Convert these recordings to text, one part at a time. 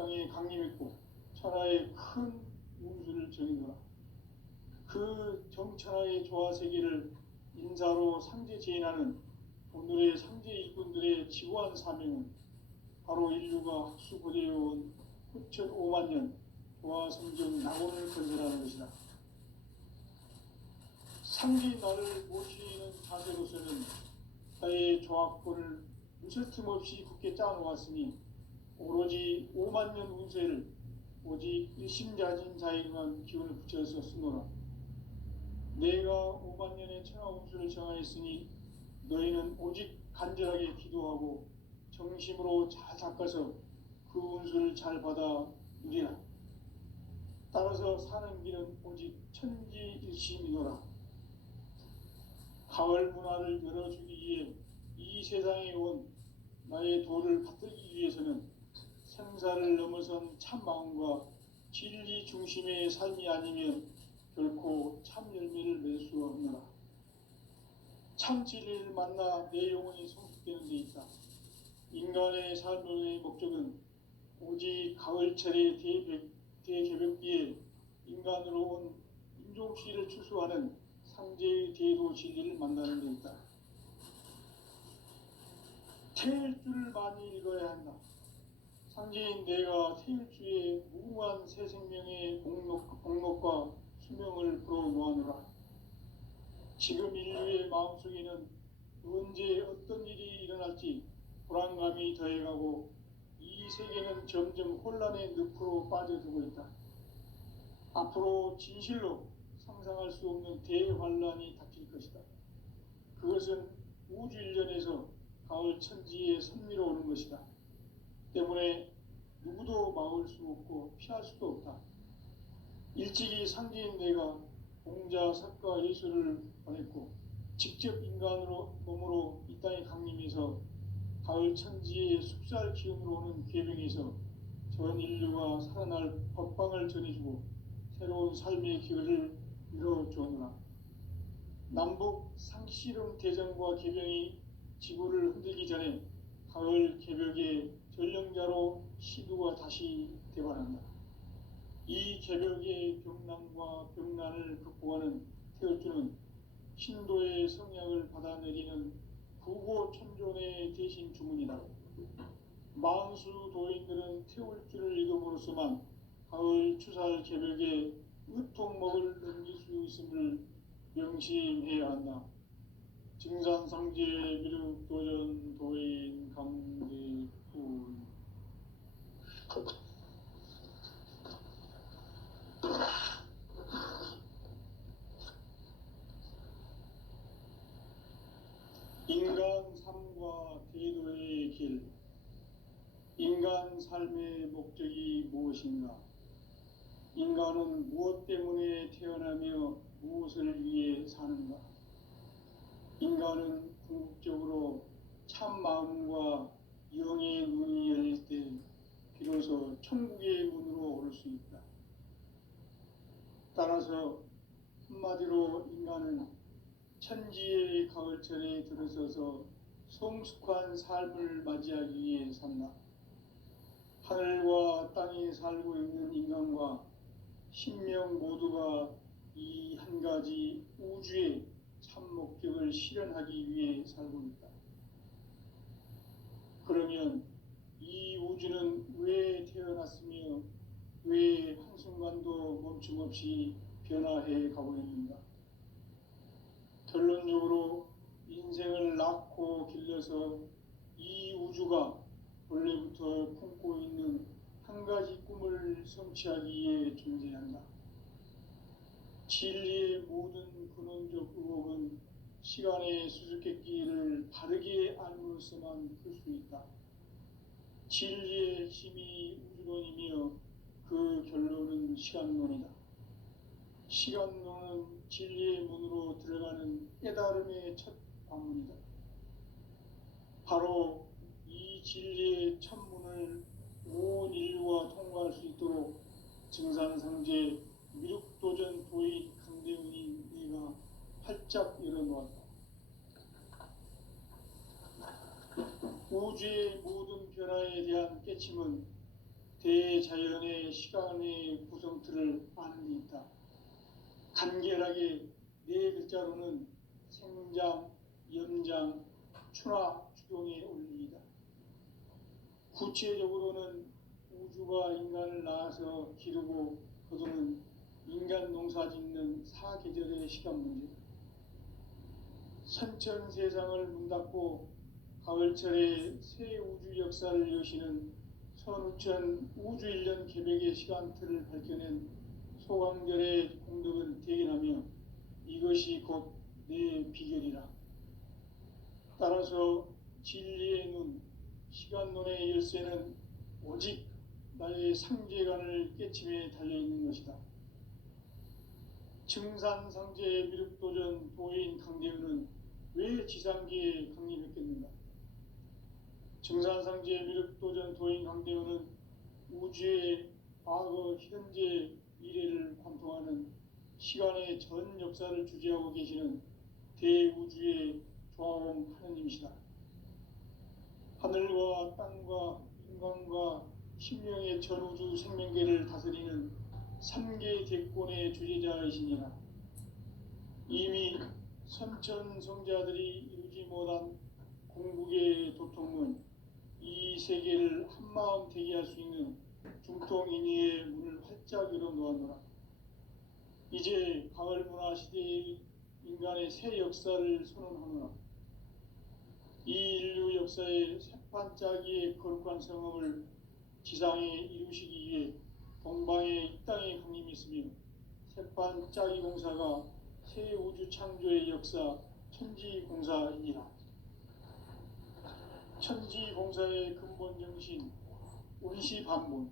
땅에 강림했고 천하에 큰 운수를 정해노라. 그 정천하의 조화세계를 인사로 상제재인하는 오늘의 상제 일꾼들의 지고한 사명은 바로 인류가 학수고대해온 후천 5만 년 조화성경 낙원을 건설하는 것이다. 상제인 나를 모시는 자세로서는 나의 조합권을 무설틈 없이 굳게 짜놓았으니 오로지 5만 년 운세를 오직 일심자진 자에게만 기운을 붙여서 쓰노라. 내가 5만 년의 천하 운수를 정하였으니 너희는 오직 간절하게 기도하고 정심으로 잘 닦아서 그 운수를 잘 받아 누리라. 따라서 사는 길은 오직 천지일심이노라. 가을 문화를 열어주기 위해 이 세상에 온 나의 도를 받들기 위해서는 생사를 넘어선 참 마음과 진리 중심의 삶이 아니면 결코 참 열매를 맺을 수 없노라. 참 진리를 만나 내 영혼이 성숙되는 데 있다. 인간의 삶의 목적은 오직 가을철의 대개벽기에 인간으로 온 인종시를 추수하는 상제의 대도 진리를 만나는 데 있다. 태일주를 많이 읽어야 한다. 상제인 내가 태일주의 무궁한 새 생명의 복록과 수명을 불어놓아노라. 지금 인류의 마음속에는 언제 어떤 일이 일어날지 불안감이 더해가고 이 세계는 점점 혼란의 늪으로 빠져들고 있다. 앞으로 진실로 상상할 수 없는 대환란이 닥칠 것이다. 그것은 우주 일련에서 가을 천지에 선미로 오는 것이다. 때문에 누구도 막을 수 없고 피할 수도 없다. 일찍이 상제인 내가 공자, 석가, 예수를 보냈고 직접 인간으로 몸으로 이 땅에 강림해서 가을 천지의 숲살 기운으로 오는 계병에서 전 인류가 살아날 법방을 전해주고 새로운 삶의 기회를 이뤄주었노라. 남북 상씨름 대전과 계병이 지구를 흔들기 전에 가을 개벽의 전령자로 시두가 다시 대발한다. 이 개벽의 병난과 병난을 극복하는 태울주는 신도의 성약을 받아내리는 부고천존의 대신 주문이다. 만수 도인들은 태울주를 읽음으로써만 가을 추살 개벽의 의통목을 넘길 수 있음을 명심해야 한다. 증산상제 미륵도전 도인 강대훈. 인간 삶과 대도의 길. 인간 삶의 목적이 무엇인가? 인간은 무엇 때문에 태어나며 무엇을 위해 사는가? 인간은 궁극적으로 참 마음과 영의 눈이 열릴 때 비로소 천국의 문으로 오를 수 있다. 따라서 한마디로 인간은 천지의 가을철에 들어서서 성숙한 삶을 맞이하기 위해 산다. 하늘과 땅에 살고 있는 인간과 신명 모두가 이 한 가지 우주의 참 목적을 실현하기 위해 살고 있다. 그러면 이 우주는 왜 태어났으며 왜 한순간도 멈춤없이 변화해 가고 있는가? 결론적으로 인생을 낳고 길러서 이 우주가 원래부터 품고 있는 한 가지 꿈을 성취하기 위해 존재한다. 진리의 모든 근원적 의혹은 시간의 수수께끼를 바르게 알므로써만 풀 수 있다. 진리의 힘이 우주론이며 그 결론은 시간론이다. 시간론은 진리의 문으로 들어가는 깨달음의 첫 관문이다. 바로 이 진리의 첫 문을 온 인류가 통과할 수 있도록 증산상제 미륵도전 도인 강대훈이 내가 활짝 열어놓았다. 우주의 모든 변화에 대한 깨침은 대자연의 시간의 구성틀을 아는 데 있다. 간결하게 네 글자로는 생장, 염장, 추나 추동의 원리이다. 구체적으로는 우주가 인간을 낳아서 기르고 거두는 인간 농사 짓는 사계절의 시간 문제, 선천 세상을 문 닫고 가을철에 새 우주 역사를 여시는 선우천 우주일년 계획의 시간틀을 밝혀낸 소강절의 공덕을 대견하며 이것이 곧 내 비결이라. 따라서 진리의 눈, 시간론의 열쇠는 오직 나의 상제관을 깨침에 달려있는 것이다. 증산상제의 미륵도전 도인 강대현은 왜 지상계에 강림했겠는가? 증산상제의 미륵도전 도인 강대현은 우주의 과거, 현재, 미래를 관통하는 시간의 전 역사를 주재하고 계시는 대우주의 조화원 하느님이시다. 하늘과 땅과 인간과 신명의 전우주 생명계를 다스리는 3개 대권의 주재자이시니라. 이미 선천성자들이 이루지 못한 공국의 도통은 이 세계를 한마음 되게 할 수 있는 중통인의의 문을 활짝 열어 놓았노라. 이제 가을 문화 시대의 인간의 새 역사를 선언하노라. 이 인류 역사의 새반짝이의 거룩한 성험을 지상에 이루시기 위해 동방에 이 땅에 강림했으며 새반짝이 공사가 새 우주 창조의 역사 천지공사이니라. 천지공사의 근본 정신 운시반본,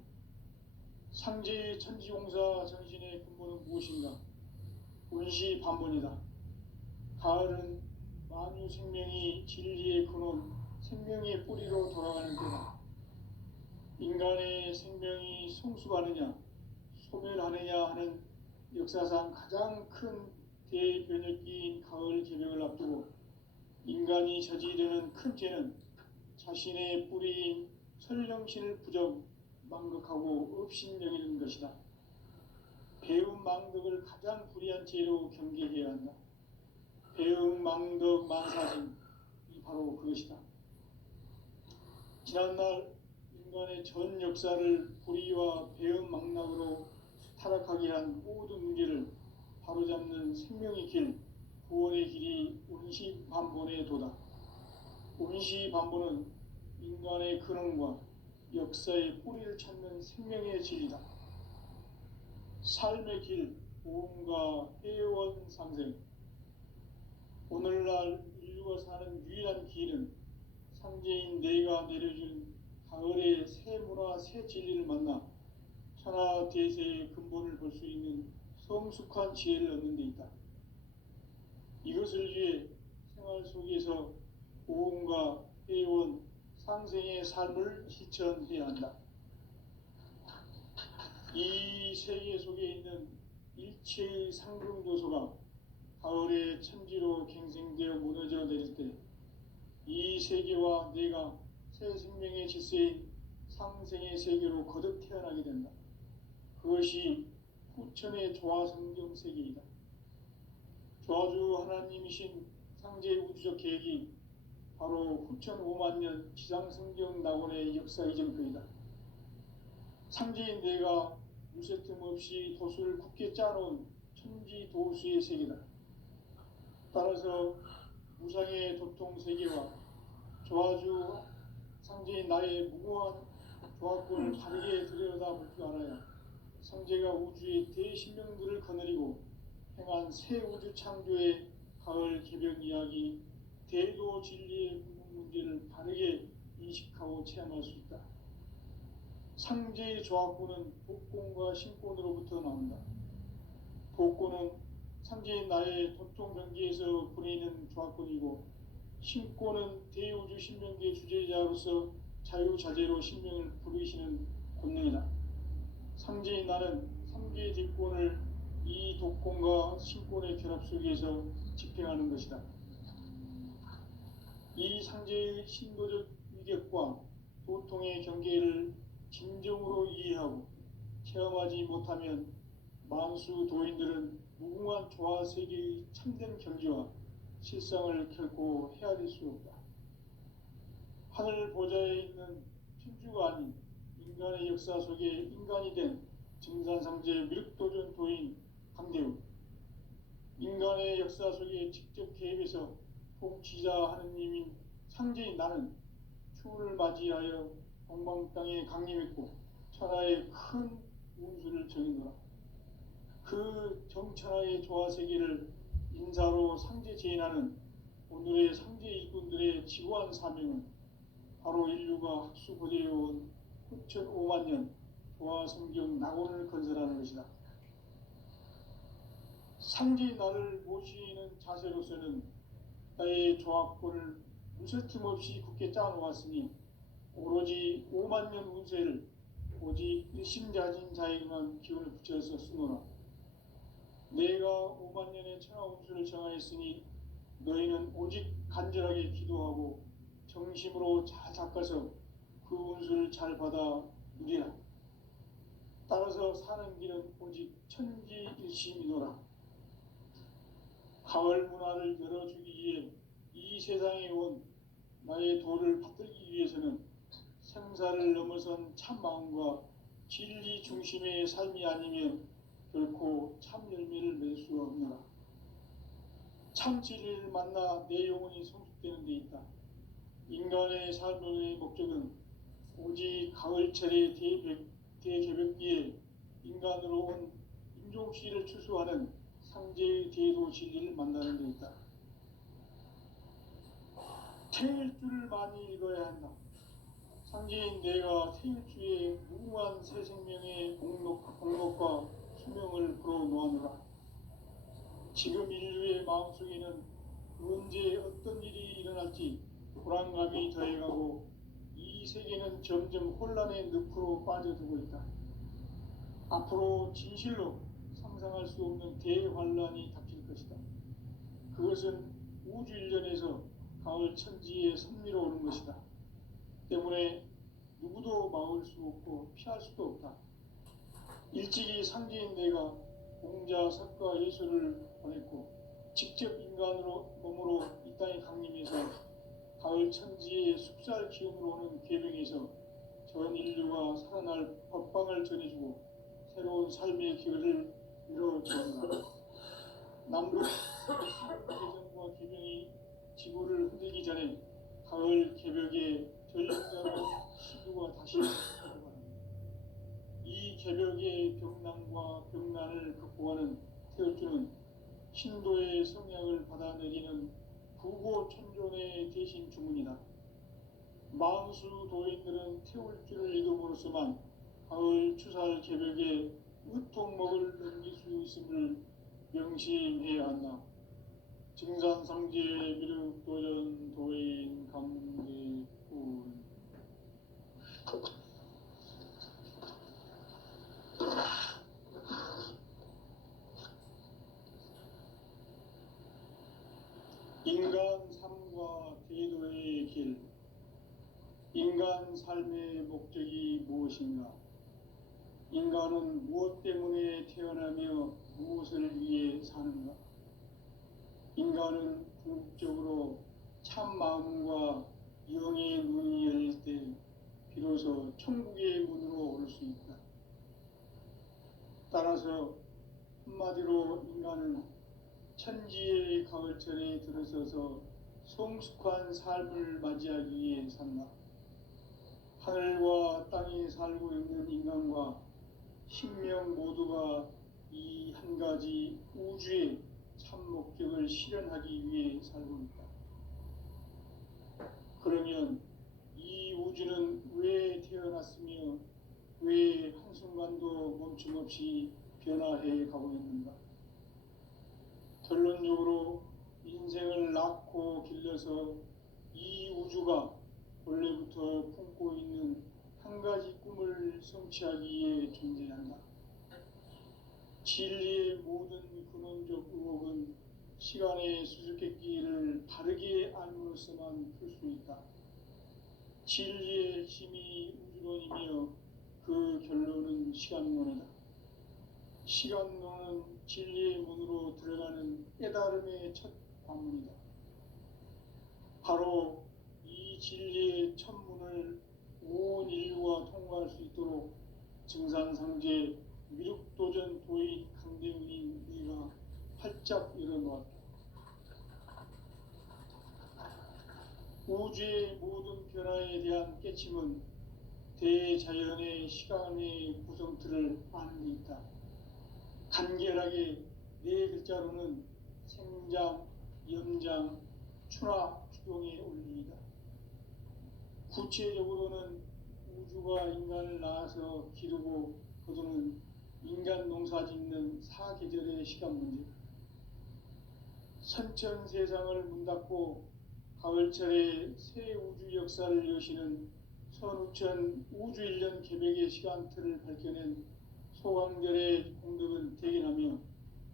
상제의 천지공사 정신의 근본은 무엇인가? 운시반본이다. 가을은 만유 생명이 진리의 근원, 생명의 뿌리로 돌아가는 때다. 인간의 생명이 성숙하느냐, 소멸하느냐 하는 역사상 가장 큰 대변혁기인 가을 개벽을 앞두고 인간이 저지르는 큰 죄는 자신의 뿌리인 설령신을 부정, 망극하고 업신여기는 것이다. 배움 망덕을 가장 불의한 죄로 경계해야 한다. 배움 망덕 만사진, 이 바로 그것이다. 지난날 인간의 전 역사를 불의와 배움 망락으로 타락하게 한 모든 문제를 바로잡는 생명의 길, 구원의 길이 운시반본의 도다. 운시반본은 인간의 근원과 역사의 뿌리를 찾는 생명의 진리다. 삶의 길, 보험과 회원 상생. 오늘날 인류가 사는 유일한 길은 상제인 내가 내려준 가을의 새 문화, 새 진리를 만나 천하 대세의 근본을 볼 수 있는 성숙한 지혜를 얻는 데 있다. 이것을 위해 생활 속에서 보험과 회원, 상생의 삶을 실천해야 한다. 이 세계 속에 있는 일체의 상승도소가 가을의 천지로 갱생되어 무너져 내릴 때 이 세계와 내가 새 생명의 질서인 상생의 세계로 거듭 태어나게 된다. 그것이 후천의 조화성경 세계이다. 조화주 하나님이신 상제의 우주적 계획이 바로 후천 5만년 지상성경 낙원의 역사 이전표이다. 상제인 내가 무쇠틈 없이 도수를 굳게 짜놓은 천지 도수의 세계다. 따라서 무상의 도통 세계와 조화주 상제인 나의 무고한 조화권을 바르게 들여다볼 줄 알아야 상제가 우주의 대신명들을 거느리고 행한 새 우주 창조의 가을 개벽 이야기, 대도 진리의 문제를 바르게 인식하고 체험할 수 있다. 상제의 조합구는 복권과 신권으로부터 나온다. 복권은 상제인 나의 도통 경계에서 보내는 조합권이고, 신권은 대우주 신명계 주제자로서 자유자재로 신명을 부르시는 권능이다. 상제인 나는 3개의 뒷권을 이 독권과 신권의 결합 속에서 집행하는 것이다. 이 상제의 신도적 위격과 도통의 경계를 진정으로 이해하고 체험하지 못하면 만수 도인들은 무궁한 조화 세계의 참된 경지와 실상을 결코 헤아릴 수 없다. 하늘 보좌에 있는 천주가 아닌 인간의 역사 속에 인간이 된 증산상제 미륵도전 도인 강대우, 인간의 역사 속에 직접 개입해서 통치자 하느님인 상제인 나는 추운을 맞이하여 동방 땅에 강림했고 천하의 큰 운수를 정했노라. 그 정천하의 조화 세계를 인사로 상제 제인하는 오늘의 상제 일꾼들의 지구한 사명은 바로 인류가 학수고대해온 9,500만 년 조화 성경 낙원을 건설하는 것이다. 상제의 나를 모시는 자세로서는 나의 조합권을 무설틈 없이 굳게 짜놓았으니 오로지 5만 년 운세를 오직 일심자진 자에게만 기운을 붙여서 쓰노라. 내가 5만 년의 천하 운수를 정하였으니 너희는 오직 간절하게 기도하고 정심으로 잘 닦아서 그 운수를 잘 받아 누리라. 따라서 사는 길은 오직 천지일심이노라. 가을 문화를 열어주기 위해 이 세상에 온 나의 도를 받들기 위해서는 생사를 넘어선 참 마음과 진리 중심의 삶이 아니면 결코 참 열매를 맺을 수 없노라. 참 진리를 만나 내 영혼이 성숙되는 데 있다. 인간의 삶의 목적은 오직 가을철의 대개벽기에 인간으로 온 인종시를 추수하는 상제의 대도 진리를 만나는 데 있다. 태일주를 많이 읽어야 한다. 상제인 내가 태일주의 무궁한 새 생명의 공덕과 수명을 불어놓아노라. 지금 인류의 마음속에는 언제 어떤 일이 일어날지 불안감이 더해가고 이 세계는 점점 혼란의 늪으로 빠져들고 있다. 앞으로 진실로 상상할 수 없는 대환란이 닥칠 것이다. 그것은 우주 일련에서 가을 천지에 선미로 오는 것이다. 때문에 누구도 막을 수 없고 피할 수도 없다. 일찍이 상제인 내가 공자, 석가, 예수를 보냈고 직접 인간으로 몸으로 이 땅에 강림해서 가을 천지의 숲살 기운으로 오는 계명에서 전 인류가 살아날 법방을 전해주고 새로운 삶의 기회를 이뤄주었다. 남북 개정과 계명이 지구를 흔들기 전에 가을 개벽에 전력자로 시구가 다시 들어갑니다. 이 개벽의 병난과 병난을 극복하는 태울주는 신도의 성향을 받아내리는 부고천존의 대신 주문이다. 만수 도인들은 태울주를 이름으로서만 가을 추살 개벽에 으통목을 넘길 수 있음을 명심해야 한다. 증산상제 미륵도전 도인 강대군. 인간 삶과 대도의 길. 인간 삶의 목적이 무엇인가? 인간은 무엇 때문에 태어나며 무엇을 위해 사는가? 인간은 궁극적으로 참 마음과 영의 눈이 열릴 때 비로소 천국의 문으로 올 수 있다. 따라서 한마디로 인간은 천지의 가을철에 들어서서 성숙한 삶을 맞이하기 위해 산다. 하늘과 땅에 살고 있는 인간과 신명 모두가 이 한 가지 우주의 참 목적을 실현하기 위해 살고 있다. 그러면 이 우주는 왜 태어났으며 왜 한순간도 멈춤없이 변화해 가고 있는가? 결론적으로 인생을 낳고 길러서 이 우주가 원래부터 품고 있는 한 가지 꿈을 성취하기 위해 존재한다. 진리의 모든 근원적 의혹은 시간의 수수께끼를 바르게 알므로서만 풀 수 있다. 진리의 핵심이 우주론이며 그 결론은 시간론이다. 시간론은 진리의 문으로 들어가는 깨달음의 첫 관문이다. 바로 이 진리의 첫 문을 온 인류가 통과할 수 있도록 증산상제 미륵도전 도인 강대훈인 네가 활짝 열어놓았다. 우주의 모든 변화에 대한 깨침은 대자연의 시간의 구성틀을 아는 데 있다. 간결하게 네 글자로는 생장, 염장, 추나 추동의 원리이다. 구체적으로는 우주가 인간을 낳아서 기르고 거두는 인간 농사 짓는 사계절의 시간 문제다. 선천 세상을 문 닫고 가을철에 새 우주 역사를 여시는 선우천 우주일년 개백의 시간틀을 밝혀낸 소강절의 공덕은 대견하며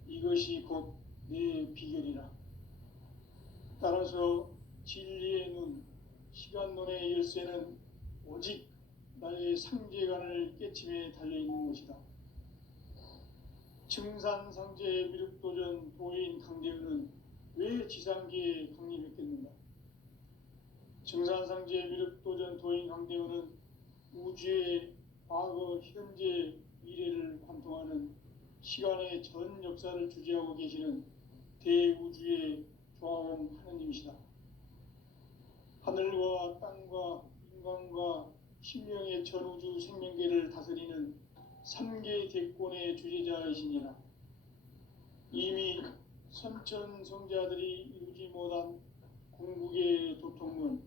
이것이 곧 내 비결이라. 따라서 진리의 눈, 시간론의 열쇠는 오직 나의 상제관을 깨침에 달려있는 것이다. 증산상제 미륵도전 도인 강대훈은 왜 지상계에 강림했겠는가? 증산상제 미륵도전 도인 강대훈은 우주의 과거, 현재, 미래를 관통하는 시간의 전 역사를 주재하고 계시는 대우주의 조화원 하느님이시다. 하늘과 땅과 인간과 신명의 전우주 생명계를 다스리는 3개 대권의 주재자이시니라. 이미 선천성자들이 이루지 못한 궁극의 도통은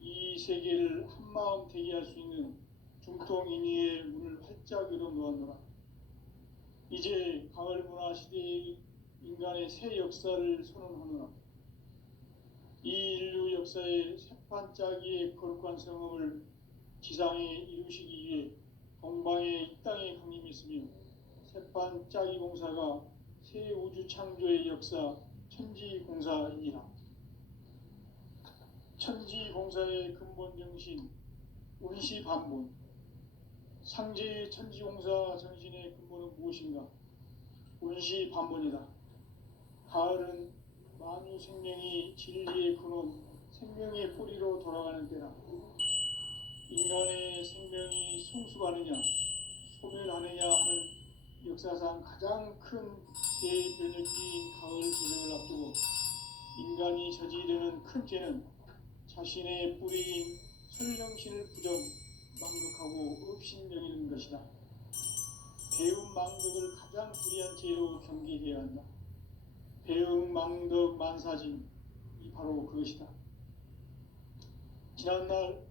이 세계를 한마음 되게 할 수 있는 중통인의의 문을 활짝 열어놓았노라. 이제 가을 문화 시대의 인간의 새 역사를 선언하노라. 이 인류 역사의 새판짜기의 거룩한 성음을 지상에 이루시기 위해 동방의 이 땅에 강림했으며 새판짜기 공사가 새 우주 창조의 역사 천지공사이니라. 천지공사의 근본 정신 운시반본, 상제의 천지공사 정신의 근본은 무엇인가? 운시반본이다. 가을은 만유 생명이 진리의 근원, 생명의 뿌리로 돌아가는 때다. 인간의 생명이 성숙하느냐, 소멸하느냐 하는 역사상 가장 큰 대변혁기인 가을 개벽을 앞두고 인간이 저지르는 큰 죄는 자신의 뿌리인 설령신을 부정, 망극하고 업신여기는 것이다. 배움 망덕을 가장 불의한 죄로 경계해야 한다. 배움 망덕 만사짐, 이 바로 그것이다. 지난날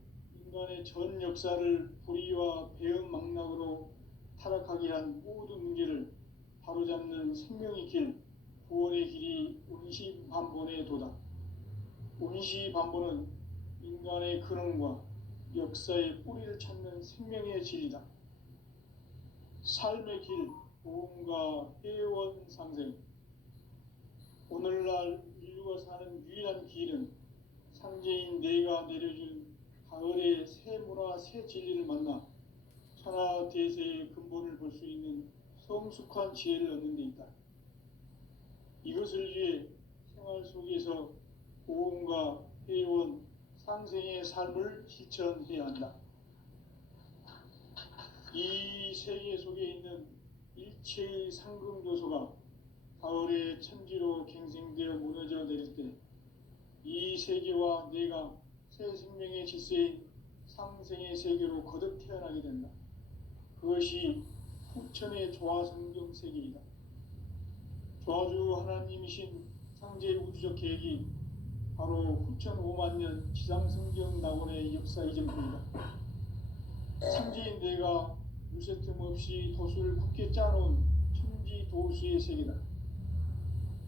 인간의 전 역사를 불의와 배움 망락으로 타락하게 한 모든 문제를 바로잡는 생명의 길, 구원의 길이 운시반본의 도다. 운시반본은 인간의 근원과 역사의 뿌리를 찾는 생명의 진리다. 삶의 길, 보험과 회원 상생. 오늘날 인류가 사는 유일한 길은 상제인 내가 내려준 가을의 새 문화, 새 진리를 만나 천하대세의 근본을 볼 수 있는 성숙한 지혜를 얻는 데 있다. 이것을 위해 생활 속에서 보험과 회원, 상생의 삶을 실천해야 한다. 이 세계 속에 있는 일체의 상금도소가 가을의 천지로 갱생되어 무너져 내릴 때 이 세계와 내가 새 생명의 질서인 상생의 세계로 거듭 태어나게 된다. 그것이 후천의 조화성경 세계이다. 조화주 하나님이신 상제 우주적 계획이 바로 후천 5만 년 지상성경 낙원의 역사 이전입니다. 상제인 내가 유세 틈 없이 도수를 굳게 짜놓은 천지 도수의 세계다.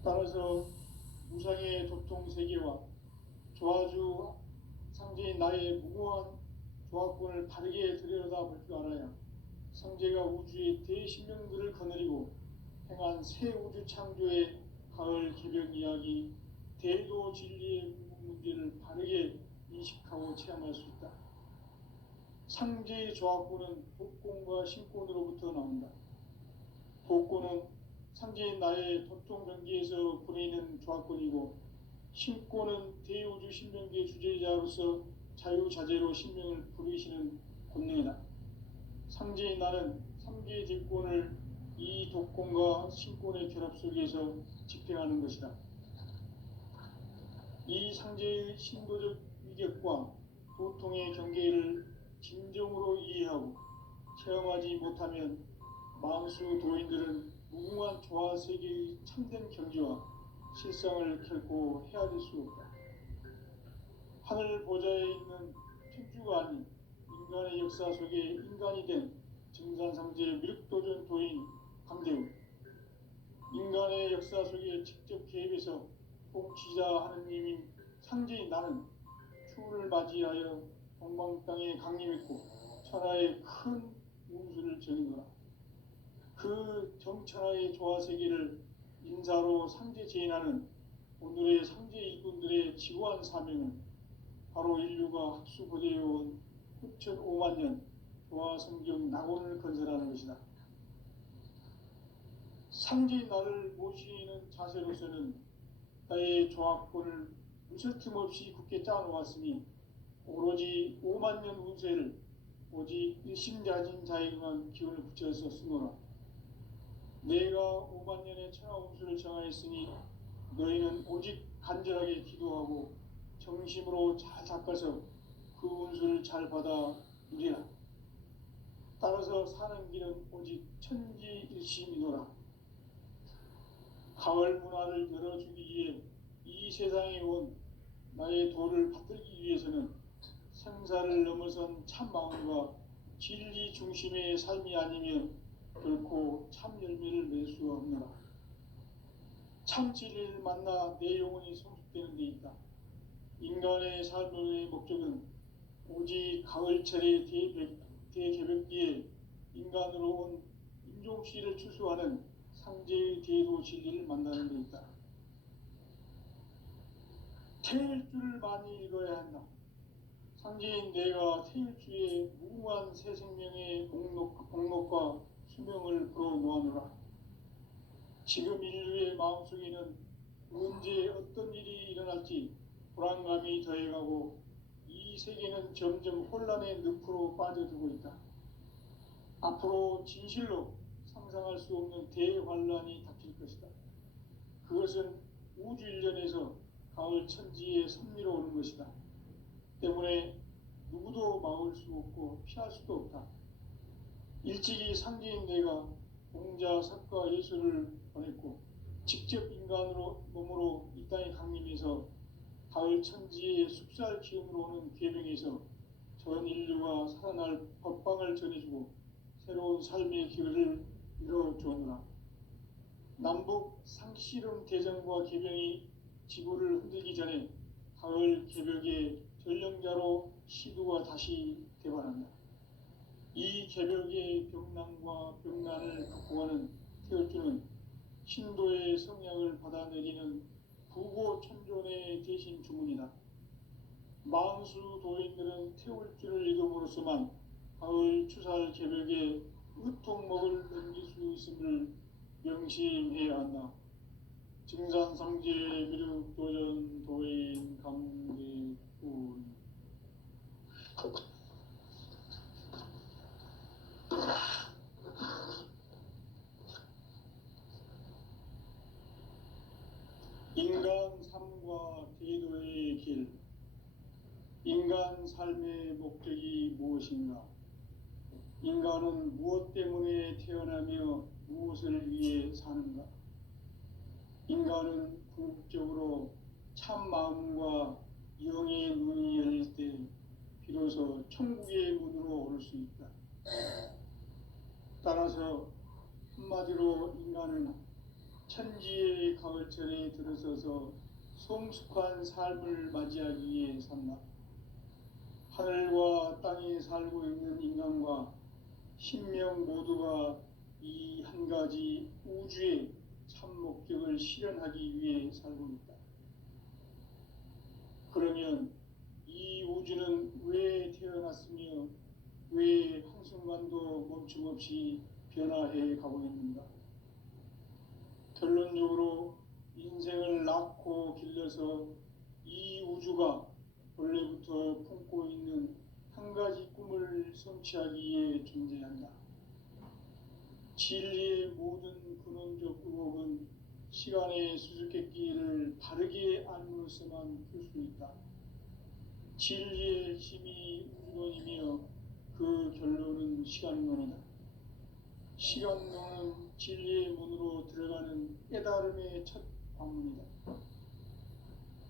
따라서 무상의 도통 세계와 조화주 상제인 나의 무고한 조화권을 바르게 들여다볼 줄 알아야 상제가 우주의 대신명들을 거느리고 행한 새 우주 창조의 가을 개벽 이야기, 대도 진리의 문제를 바르게 인식하고 체험할 수 있다. 상제의 조합구는 독곤과 신곤으로부터 나온다. 독곤은 상제인 나의 도통변기에서 부리는 조합권이고, 신곤은 대우주 신명기의 주제자로서 자유자재로 신명을 부르시는 권능이다. 상제인 나는 3개의 뒷권을 이 독곤과 신곤의 결합 속에서 집행하는 것이다. 이 상제의 신도적 위격과 도통의 경계를 진정으로 이해하고 체험하지 못하면 만수 도인들은 무궁한 조화 세계의 참된 경지와 실상을 결코 헤아릴 수 없다. 하늘 보좌에 있는 천주가 아닌 인간의 역사 속에 인간이 된 증산상제 미륵도전 도인 강대우, 인간의 역사 속에 직접 개입해서 통치자 하느님인 상제인 나는 추운을 맞이하여 동방 땅에 강림했고 천하의 큰 운수를 정해노라. 그 정천하의 조화세계를 인사로 상제 제인하는 오늘의 상제 일꾼들의 지고한 사명은 바로 인류가 학수고대해온 9,500만 년 조화성경 낙원을 건설하는 것이다. 상제인 나를 모시는 자세로서는 나의 조합권을 무슨 틈없이 굳게 짜놓았으니 오로지 5만 년 운세를 오직 일심자진 자에게만 기운을 붙여서 쓰노라. 내가 5만 년의 천하 운수를 정하였으니 너희는 오직 간절하게 기도하고 정심으로 잘 닦아서 그 운수를 잘 받아 누리라. 따라서 사는 길은 오직 천지일심이노라. 가을 문화를 열어주기 위해 이 세상에 온 나의 도를 받들기 위해서는 생사를 넘어선 참 마음과 진리 중심의 삶이 아니면 결코 참 열매를 낼 수 없노라. 참 진리를 만나 내 영혼이 성숙되는 데 있다. 인간의 삶의 목적은 오직 가을철의 대개벽기에 인간으로 온 인종씨를 추수하는 상제의 대도 진리를 만나는 데 있다. 태일주를 많이 읽어야 한다. 상제인 내가 태일주의 무궁한 새 생명의 목록과 수명을 불어놓아노라. 지금 인류의 마음속에는 언제 어떤 일이 일어날지 불안감이 더해가고 이 세계는 점점 혼란의 늪으로 빠져들고 있다. 앞으로 진실로 상상할 수 없는 대환란이 닥칠 것이다. 그것은 우주 일련에서 가을 천지의 섭리로 오는 것이다. 때문에 누구도 막을 수 없고 피할 수도 없다. 일찍이 상제인 내가 공자, 석가, 예수를 보냈고 직접 인간으로 몸으로 이 땅에 강림해서 가을 천지의 숲살 기운으로 오는 계명에서 전 인류가 살아날 법방을 전해주고 새로운 삶의 기회를 이뤄주었노라. 남북 상씨름 대전과 계명이 지구를 흔들기 전에 가을 개벽의 전령자로 시두가 다시 되반한다. 이 개벽의 병난과 병난을 극복하는 태울주는 신도의 성향을 받아내리는 부고천존의 대신 주문이다. 만수 도인들은 태울주를 읽음으로써만 가을 추살 개벽의 으통목을 넘길 수 있음을 명심해야 한다. 증산상제 미륵도전 도인 강대훈. 인간 삶과 대도의 길. 인간 삶의 목적이 무엇인가? 인간은 무엇 때문에 태어나며 무엇을 위해 사는가? 인간은 궁극적으로 참 마음과 영의 눈이 열릴 때 비로소 천국의 문으로 오를 수 있다. 따라서 한마디로 인간은 천지의 가을철에 들어서서 성숙한 삶을 맞이하기 위해 산다. 하늘과 땅에 살고 있는 인간과 신명 모두가 이 한 가지 우주의 참 목적을 실현하기 위해 살고 있다. 그러면 이 우주는 왜 태어났으며 왜 한순간도 멈춤 없이 변화해 가고 있는가? 결론적으로 인생을 낳고 길러서 이 우주가 원래부터 품고 있는 한 가지 꿈을 성취하기 위해 존재한다. 진리의 모든 근원적 의혹은 시간의 수수께끼를 바르게 알므로서만 풀 수 있다. 진리의 힘이 우주론이며 그 결론은 시간론이다. 시간론은 진리의 문으로 들어가는 깨달음의 첫 관문이다.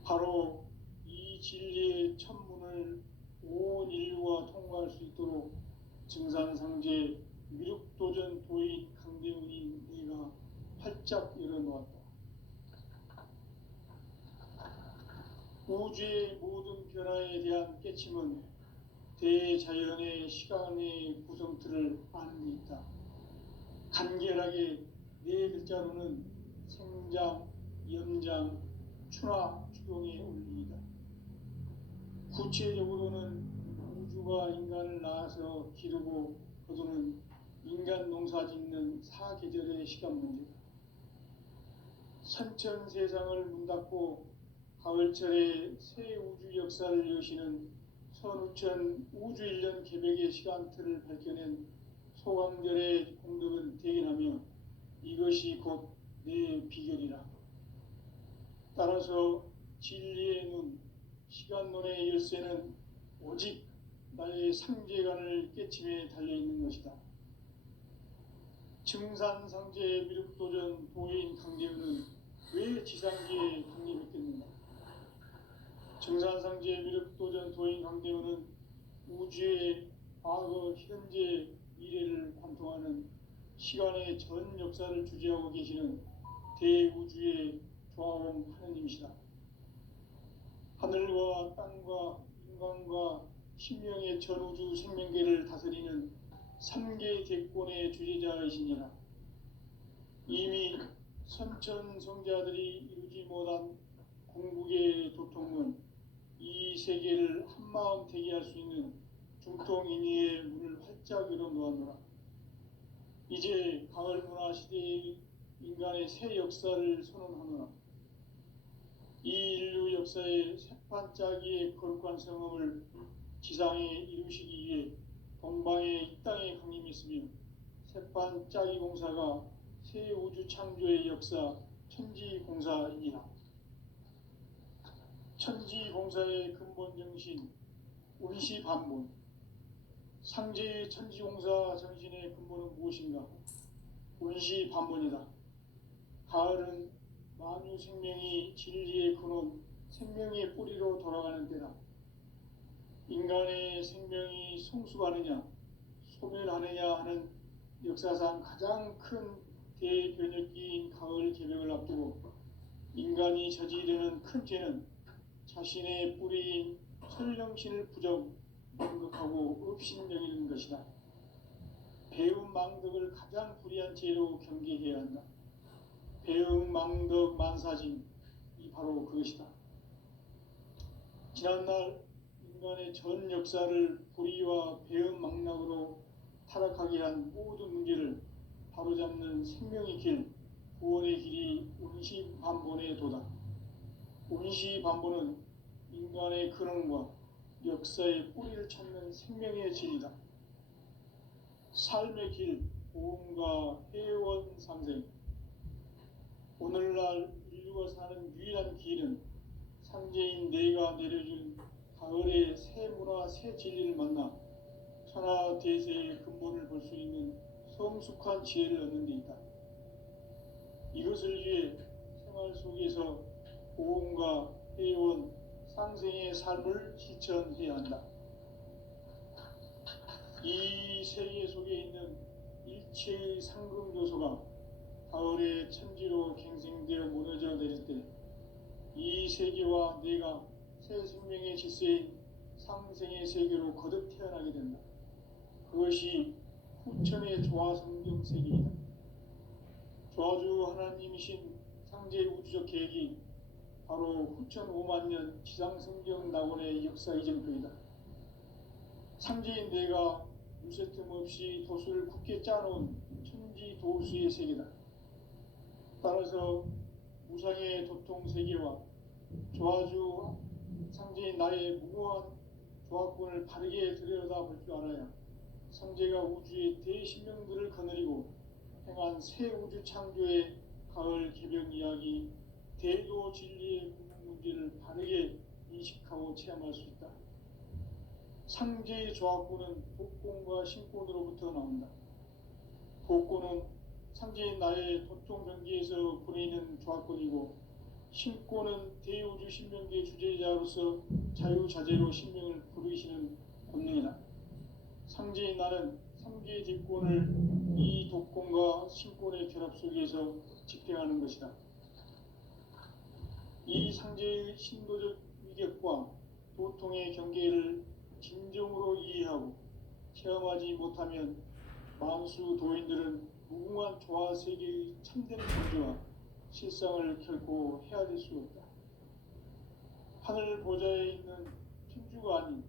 바로 이 진리의 첫 문을 온 인류가 통과할 수 있도록 증산상제 미륵도전 도인 강대훈인 네가 활짝 열어놓았다. 우주의 모든 변화에 대한 깨침은 대자연의 시간의 구성틀을 아는 데 있다. 간결하게 네 글자로는 생장, 염장, 추나 추동의 원리이다. 구체적으로는 우주가 인간을 낳아서 기르고 거두는 인간 농사 짓는 사계절의 시간 문제다. 선천 세상을 문 닫고 가을철에 새 우주 역사를 여시는 선우천 우주 1년 개백의 시간틀을 밝혀낸 소강절의 공덕은 대견하며 이것이 곧 내 비결이라. 따라서 진리의 눈, 시간론의 열쇠는 오직 나의 상제관을 깨침에 달려있는 것이다. 증산상제의 미륵도전 도인 강대훈은 왜 지상계에 강림했겠는가? 증산상제의 미륵도전 도인 강대훈은 우주의 과거, 현재, 미래를 관통하는 시간의 전 역사를 주재하고 계시는 대우주의 조화원 하느님이시다. 하늘과 땅과 인간과 신명의 전우주 생명계를 다스리는 3개 대권의 주재자이시니라. 이미 선천성자들이 이루지 못한 궁극의 도통은 이 세계를 한마음 되게 할 수 있는 중통인의의 문을 활짝 열어놓았노라. 이제 가을 문화 시대의 인간의 새 역사를 선언하노라. 이 인류 역사의 새판짜기의 거룩한 성험을 지상에 이루시기 위해 동방의 이 땅에 강림했으며 새판짜기 공사가 새 우주 창조의 역사 천지공사이니라. 천지공사의 근본 정신 운시반문. 상제의 천지공사 정신의 근본은 무엇인가? 운시반문이다. 가을은 만유 생명이 진리의 근원, 생명의 뿌리로 돌아가는 때다. 인간의 생명이 성숙하느냐, 소멸하느냐 하는 역사상 가장 큰 대변혁기인 가을 개벽을 앞두고 인간이 저지르는 큰 죄는 자신의 뿌리인 설령신을 부정, 망극하고 업신여기는 것이다. 배움 망덕을 가장 불의한 죄로 경계해야 한다. 배움 망덕 만사진, 이 바로 그것이다. 지난날 인간의 전 역사를 불의와 배움 망락으로 타락하게 한 모든 문제를 바로잡는 생명의 길, 구원의 길이 운시반본의 도다. 운시반본은 인간의 근원과 역사의 뿌리를 찾는 생명의 진이다. 삶의 길, 보험과 회원 상생. 오늘날 인류가 사는 유일한 길은 상제인 내가 내려준 가을의 새 문화, 새 진리를 만나 천하 대세의 근본을 볼 수 있는 성숙한 지혜를 얻는 데 있다. 이것을 위해 생활 속에서 보험과 회원, 상생의 삶을 실천해야 한다. 이 세계 속에 있는 일체의 상금 요소가 가을의 천지로 갱생되어 무너져 내릴 때 이 세계와 내가 새 생명의 질서인 상생의 세계로 거듭 태어나게 된다. 그것이 후천의 조화성경 세계이다. 조화주 하나님이신 상제 우주적 계획이 바로 후천 5만 년 지상성경 낙원의 역사 이전표이다. 상제인 내가 무쇠틈 없이 도수를 굳게 짜놓은 천지 도수의 세계다. 따라서 우상의 도통 세계와 조화주 상제인 나의 무모한 조합권을 바르게 들여다볼 줄 알아야 상제가 우주의 대신명들을 거느리고 행한 새 우주 창조의 가을 개벽 이야기, 대도 진리의 문제를 바르게 인식하고 체험할 수 있다. 상제의 조합권은 복권과 신권으로부터 나온다. 복권은 상제인 나의 도통 경계에서 보내는 조합권이고, 신권은 대우주 신명계의 주제자로서 자유자재로 신명을 부르시는 권능이다. 상제인 나는 3개의 뒷권을 이 독권과 신권의 결합 속에서 집행하는 것이다. 이 상제의 신도적 위격과 도통의 경계를 진정으로 이해하고 체험하지 못하면 만수 도인들은 무궁한 조화 세계의 참된 존재와 실상을 결코 헤아릴 수 없다. 하늘 보좌에 있는 천주가 아닌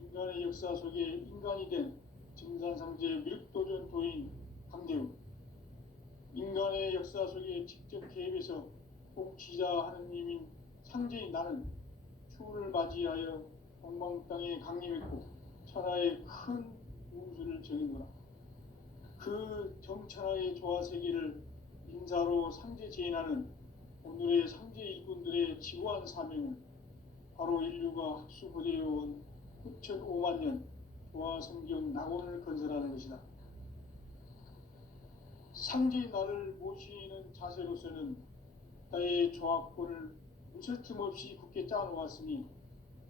인간의 역사 속에 인간이 된 증산상제 미륵도전 도인 강대우, 인간의 역사 속에 직접 개입해서 복지자 하느님인 상제인 나는 추운을 맞이하여 동방 땅에 강림했고 천하의 큰 우주를 정인노라. 그 정천하의 조화 세계를 인사로 상제 제인하는 오늘의 상제 일꾼들의 지고한 사명은 바로 인류가 학수고대해온 9,500만 년 조화 성경 낙원을 건설하는 것이다. 상제의 나를 모시는 자세로서는 나의 조합권을 무쇠 틈 없이 굳게 짜놓았으니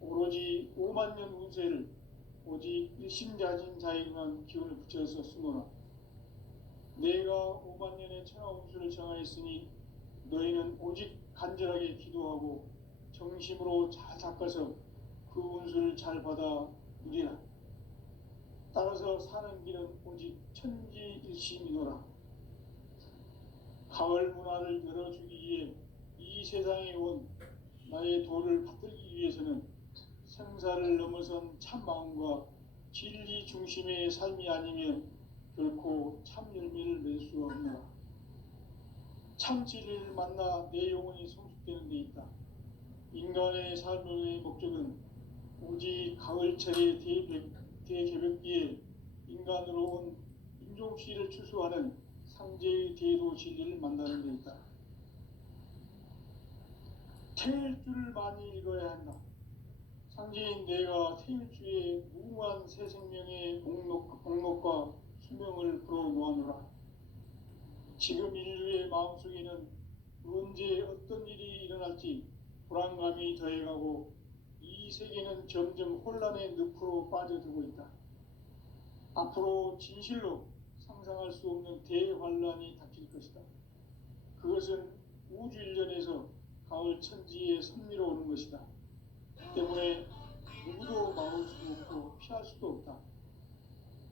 오로지 5만 년 운세를 오직 일심자진 자에게만 기운을 붙여서 쓰노라. 내가 5만 년의 천하 운수를 정하였으니 너희는 오직 간절하게 기도하고 정심으로 잘 닦아서 그 운수를 잘 받아 누리라. 따라서 사는 길은 오직 천지일심이노라. 가을 문화를 열어주기 위해 이 세상에 온 나의 도를 받들기 위해서는 생사를 넘어선 참 마음과 진리 중심의 삶이 아니면 결코 참 열매를 맺을 수 없노라. 참 진리를 만나 내 영혼이 성숙되는 데 있다. 인간의 삶의 목적은 오직 가을철의 대개벽기에 인간으로 온 인종시를 추수하는 상제의 대도 진리를 만나는 데 있다. 태일 줄을 많이 읽어야 한다. 상제인 내가 태일주의 무궁한 새 생명의 목록과 수명을 불어모아노라. 지금 인류의 마음속에는 언제 어떤 일이 일어날지 불안감이 더해가고 이 세계는 점점 혼란의 늪으로 빠져들고 있다. 앞으로 진실로 상상할 수 없는 대환란이 닥칠 것이다. 그것은 우주 일련에서 가을 천지에 섭리로 오는 것이다. 때문에 누구도 막을 수 없고 피할 수도 없다.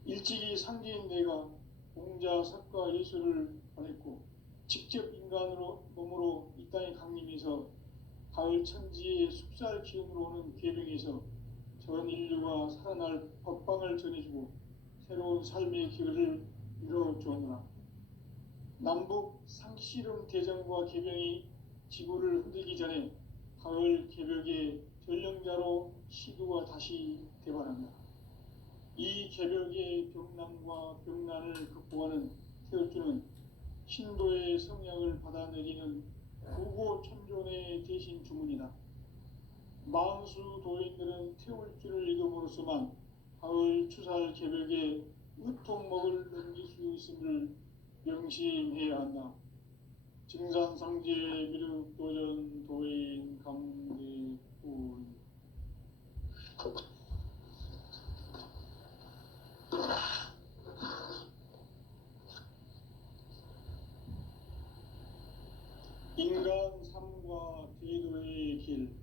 일찍이 상제인 내가 공자, 석가, 예수를 보냈고 직접 인간으로 몸으로 이 땅에 강림해서 가을 천지의 숲살 기운으로 오는 계명에서 전 인류가 살아날 법방을 전해주고 새로운 삶의 길을 이뤄주었노라. 남북 상씨름 대전과 계명이 지구를 흔들기 전에 가을 개벽의 전령자로 시두가 다시 대발한다. 이 개벽의 병난과 병난을 극복하는 태울주는 신도의 성향을 받아내리는 구고천존의 대신 주문이다. 만수 도인들은 태울주를 읽음으로써만 가을 추살 개벽의 으통목을 넘길 수 있음을 명심해야 한다. 증산상제 미륵도전 도인 강대훈. 인간 삶과 대도의 길.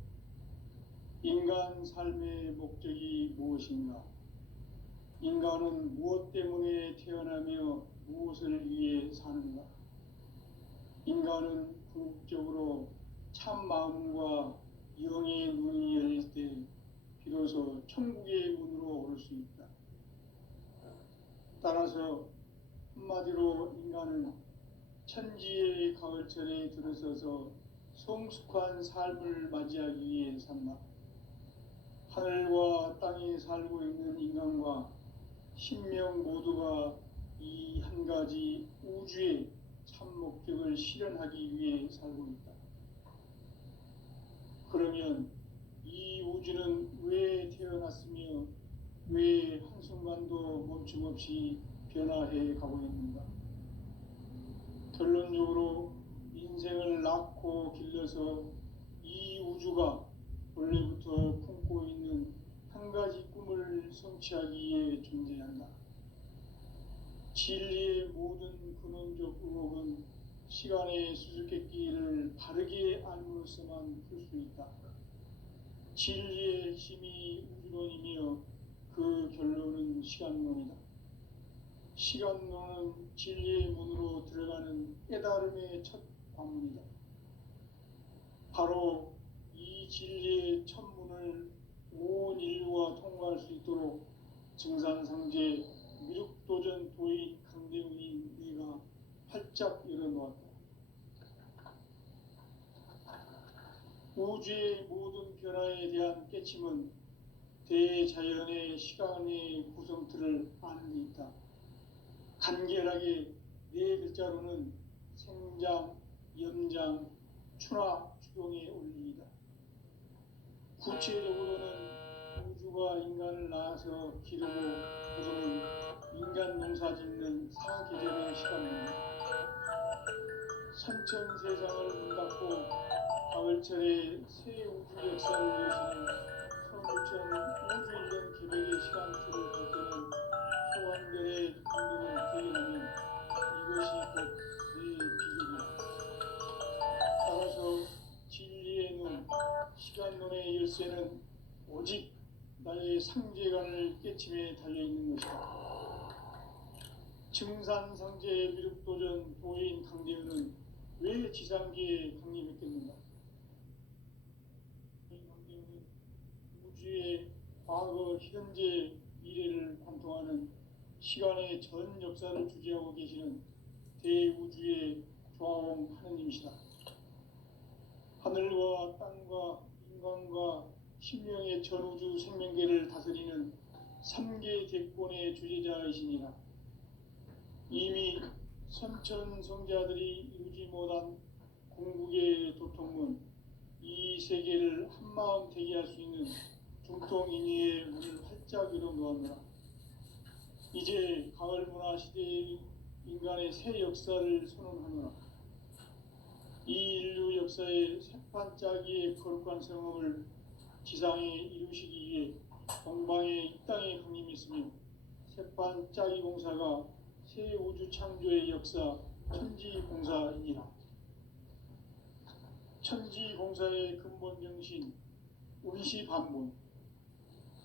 인간 삶의 목적이 무엇인가? 인간은 무엇 때문에 태어나며 무엇을 위해 사는가? 인간은 궁극적으로 참 마음과 영의 눈이 열릴 때 비로소 천국의 문으로 오를 수 있다. 따라서 한마디로 인간은 천지의 가을철에 들어서서 성숙한 삶을 맞이하기 위해 산다. 하늘과 땅에 살고 있는 인간과 신명 모두가 이 한 가지 우주의 참 목적을 실현하기 위해 살고 있다. 그러면 이 우주는 왜 태어났으며 왜 한순간도 멈춤없이 변화해 가고 있는가? 결론적으로 인생을 낳고 길러서 이 우주가 원래부터 품고 있는 한 가지 꿈을 성취하기 위해 존재한다. 진리의 모든 근원적 의혹은 시간의 수수께끼를 바르게 알므로써만 풀 수 있다. 진리의 힘이 우주론이며 그 결론은 시간론이다. 시간론은 진리의 문으로 들어가는 깨달음의 첫 관문이다. 바로 이 진리의 첫 문을 온 인류가 통과할 수 있도록 증산상제 미륵도전 도인 강대훈이 네가 활짝 열어놓았다. 우주의 모든 변화에 대한 깨침은 대자연의 시간의 구성틀을 아는 데 있다. 간결하게 네 글자로는 생장, 연장, 추나 추동의 원리이다. 구체적으로는 우주가 인간을 낳아서 기르고 그러는 인간 농사 짓는 사계절의 시간입니다. 선천 세상을 문 닫고 가을철에 새 우주 역사를 여시는 성부천 우주 일년 계획의 시간틀을 볼 때는 소환별의 감동을 대견하면 이것이 곧 내 비극이다. 따라서 진리의 눈, 시간론의 열쇠는 오직 나의 상제관을 깨침에 달려있는 것이다. 증산상제 미륵도전 도인 강대훈은 왜 지상계에 강림했겠는가? 강대훈은 우주의 과거, 현재, 미래를 관통하는 시간의 전 역사를 주재하고 계시는 대우주의 조화원 하느님이시다. 하늘과 땅과 인간과 신명의 전우주 생명계를 다스리는 3계 대권의 주재자이시니라. 이미 선천성자들이 이루지 못한 궁극의 도통문, 이 세계를 한마음 되게 할 수 있는 중통인의의 문을 활짝 열어놓았노라. 이제 가을 문화 시대의 인간의 새 역사를 선언하노라. 이 인류 역사의 새반짝이의 거룩한 성험을 지상에 이루시기 위해 동방의 이 땅에 강림했으며 새반짝이 공사가 새 우주 창조의 역사 천지공사이니라. 천지공사의 근본 정신 운시반문,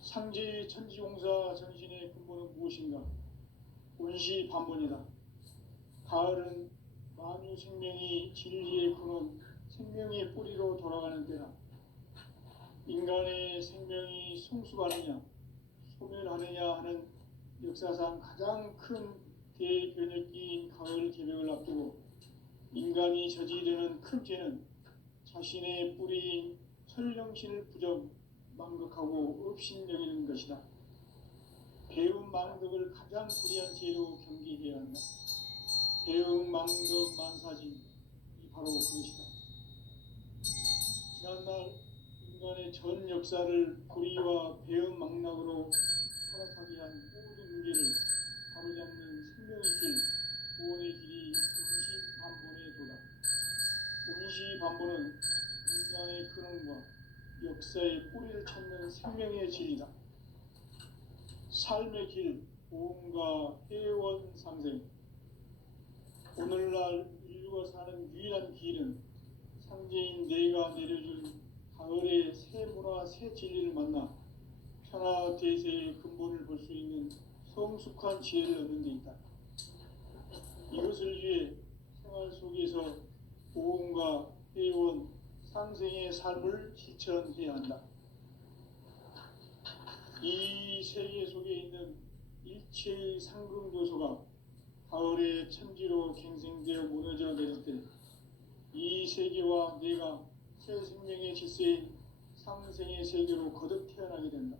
상제의 천지공사 정신의 근본은 무엇인가? 운시반문이다. 가을은 만유 생명이 진리의 근원, 생명의 뿌리로 돌아가는 때라. 인간의 생명이 성숙하느냐, 소멸하느냐 하는 역사상 가장 큰 대변혁기인 가을 개벽을 앞두고 인간이 저지르는 큰 죄는 자신의 뿌리인 설령신을 부정, 망극하고 업신여기는 것이다. 배움 망덕을 가장 불의한 죄로 경계해야 한다. 배움 망덕 만사진, 이 바로 그것이다. 지난날 인간의 전 역사를 불의와 배움 망락으로 타락하게 한 모든 문제를 바로잡는 생명의 길, 구원의 길이 운시반본의 도다. 운시반본은 인간의 근원과 역사의 뿌리를 찾는 생명의 진리다. 삶의 길, 보험과 회원 상생. 오늘날 인류가 사는 유일한 길은 상제인 내가 내려준 가을의 새 문화, 새 진리를 만나 천하 대세의 근본을 볼 수 있는 성숙한 지혜를 얻는 데 있다. 이것을 위해 생활 속에서 보험과 회원, 상생의 삶을 실천해야 한다. 이 세계 속에 있는 일체의 상금도서가 가을의 천지로 갱생되어 무너져 내릴 때 이 세계와 내가 새 생명의 질서인 상생의 세계로 거듭 태어나게 된다.